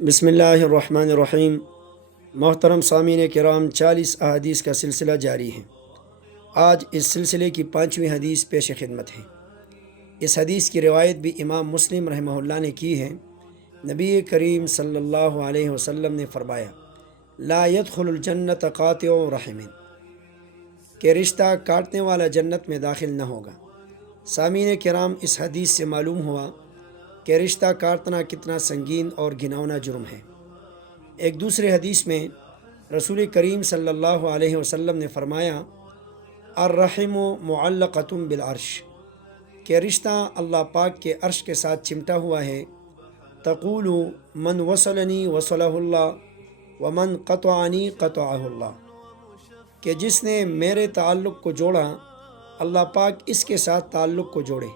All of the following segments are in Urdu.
بسم اللہ الرحمن الرحیم۔ محترم سامعین کرام، 40 احادیث کا سلسلہ جاری ہے۔ آج اس سلسلے کی 5ویں حدیث پیش خدمت ہے۔ اس حدیث کی روایت بھی امام مسلم رحمہ اللہ نے کی ہے۔ نبی کریم صلی اللہ علیہ وسلم نے فرمایا، لا يدخل الجنت قاطع رحم، کہ رشتہ کاٹنے والا جنت میں داخل نہ ہوگا۔ سامعین کرام، اس حدیث سے معلوم ہوا کہ رشتہ کاٹنا کتنا سنگین اور گھناؤنا جرم ہے۔ ایک دوسرے حدیث میں رسول کریم صلی اللہ علیہ وسلم نے فرمایا، الرحم معلقۃ بالعرش، کہ رشتہ اللہ پاک کے عرش کے ساتھ چمٹا ہوا ہے۔ تقول من وصلنی وصلہ اللہ ومن قطعنی قطعہ اللہ، کہ جس نے میرے تعلق کو جوڑا اللہ پاک اس کے ساتھ تعلق کو جوڑے،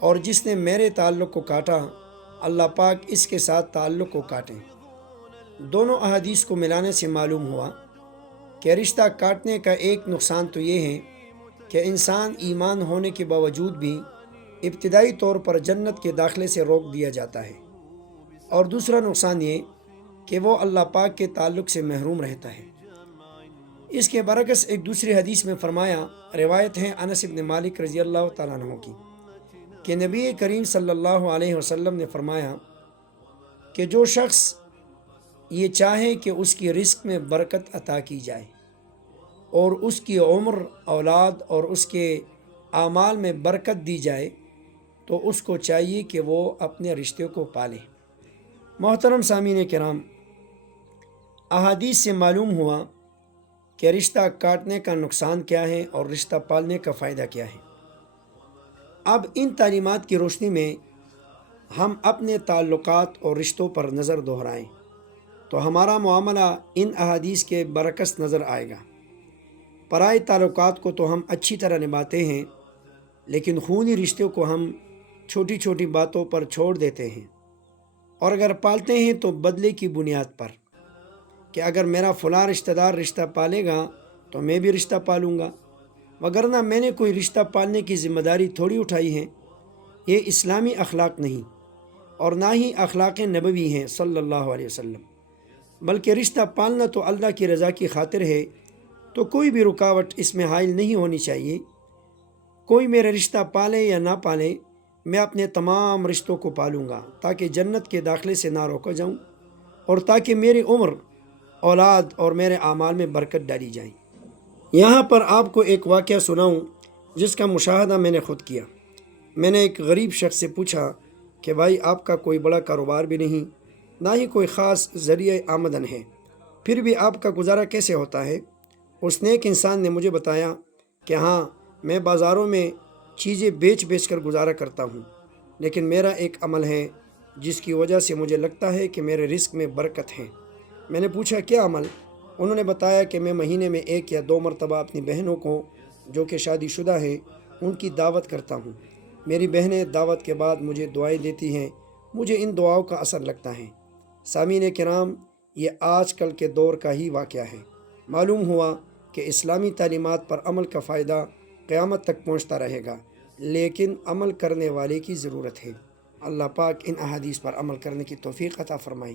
اور جس نے میرے تعلق کو کاٹا اللہ پاک اس کے ساتھ تعلق کو کاٹیں۔ دونوں احادیث کو ملانے سے معلوم ہوا کہ رشتہ کاٹنے کا ایک نقصان تو یہ ہے کہ انسان ایمان ہونے کے باوجود بھی ابتدائی طور پر جنت کے داخلے سے روک دیا جاتا ہے، اور دوسرا نقصان یہ کہ وہ اللہ پاک کے تعلق سے محروم رہتا ہے۔ اس کے برعکس ایک دوسری حدیث میں فرمایا، روایت ہے انس بن مالک رضی اللہ تعالیٰ عنہ کی، کہ نبی کریم صلی اللہ علیہ وسلم نے فرمایا کہ جو شخص یہ چاہے کہ اس کی رزق میں برکت عطا کی جائے اور اس کی عمر، اولاد اور اس کے اعمال میں برکت دی جائے، تو اس کو چاہیے کہ وہ اپنے رشتے کو پالے۔ محترم سامعین کرام، احادیث سے معلوم ہوا کہ رشتہ کاٹنے کا نقصان کیا ہے اور رشتہ پالنے کا فائدہ کیا ہے۔ اب ان تعلیمات کی روشنی میں ہم اپنے تعلقات اور رشتوں پر نظر دہرائیں تو ہمارا معاملہ ان احادیث کے برعکس نظر آئے گا۔ پرائے تعلقات کو تو ہم اچھی طرح نبھاتے ہیں، لیکن خونی رشتوں کو ہم چھوٹی چھوٹی باتوں پر چھوڑ دیتے ہیں، اور اگر پالتے ہیں تو بدلے کی بنیاد پر، کہ اگر میرا فلاں رشتہ دار رشتہ پالے گا تو میں بھی رشتہ پالوں گا، وگرنہ میں نے کوئی رشتہ پالنے کی ذمہ داری تھوڑی اٹھائی ہے۔ یہ اسلامی اخلاق نہیں، اور نہ ہی اخلاق نبوی ہیں صلی اللہ علیہ وسلم، بلکہ رشتہ پالنا تو اللہ کی رضا کی خاطر ہے، تو کوئی بھی رکاوٹ اس میں حائل نہیں ہونی چاہیے۔ کوئی میرا رشتہ پالے یا نہ پالے، میں اپنے تمام رشتوں کو پالوں گا تاکہ جنت کے داخلے سے نہ روکا جاؤں، اور تاکہ میری عمر، اولاد اور میرے اعمال میں برکت ڈالی جائے۔ یہاں پر آپ کو ایک واقعہ سناؤں جس کا مشاہدہ میں نے خود کیا۔ میں نے ایک غریب شخص سے پوچھا کہ بھائی، آپ کا کوئی بڑا کاروبار بھی نہیں، نہ ہی کوئی خاص ذریعہ آمدن ہے، پھر بھی آپ کا گزارا کیسے ہوتا ہے؟ اس نیک انسان نے مجھے بتایا کہ ہاں، میں بازاروں میں چیزیں بیچ بیچ کر گزارا کرتا ہوں، لیکن میرا ایک عمل ہے جس کی وجہ سے مجھے لگتا ہے کہ میرے رزق میں برکت ہے۔ میں نے پوچھا کیا عمل؟ انہوں نے بتایا کہ میں مہینے میں 1 یا 2 مرتبہ اپنی بہنوں کو جو کہ شادی شدہ ہیں ان کی دعوت کرتا ہوں۔ میری بہنیں دعوت کے بعد مجھے دعائیں دیتی ہیں، مجھے ان دعاؤں کا اثر لگتا ہے۔ سامعین کرام، یہ آج کل کے دور کا ہی واقعہ ہے۔ معلوم ہوا کہ اسلامی تعلیمات پر عمل کا فائدہ قیامت تک پہنچتا رہے گا، لیکن عمل کرنے والے کی ضرورت ہے۔ اللہ پاک ان احادیث پر عمل کرنے کی توفیق عطا فرمائے۔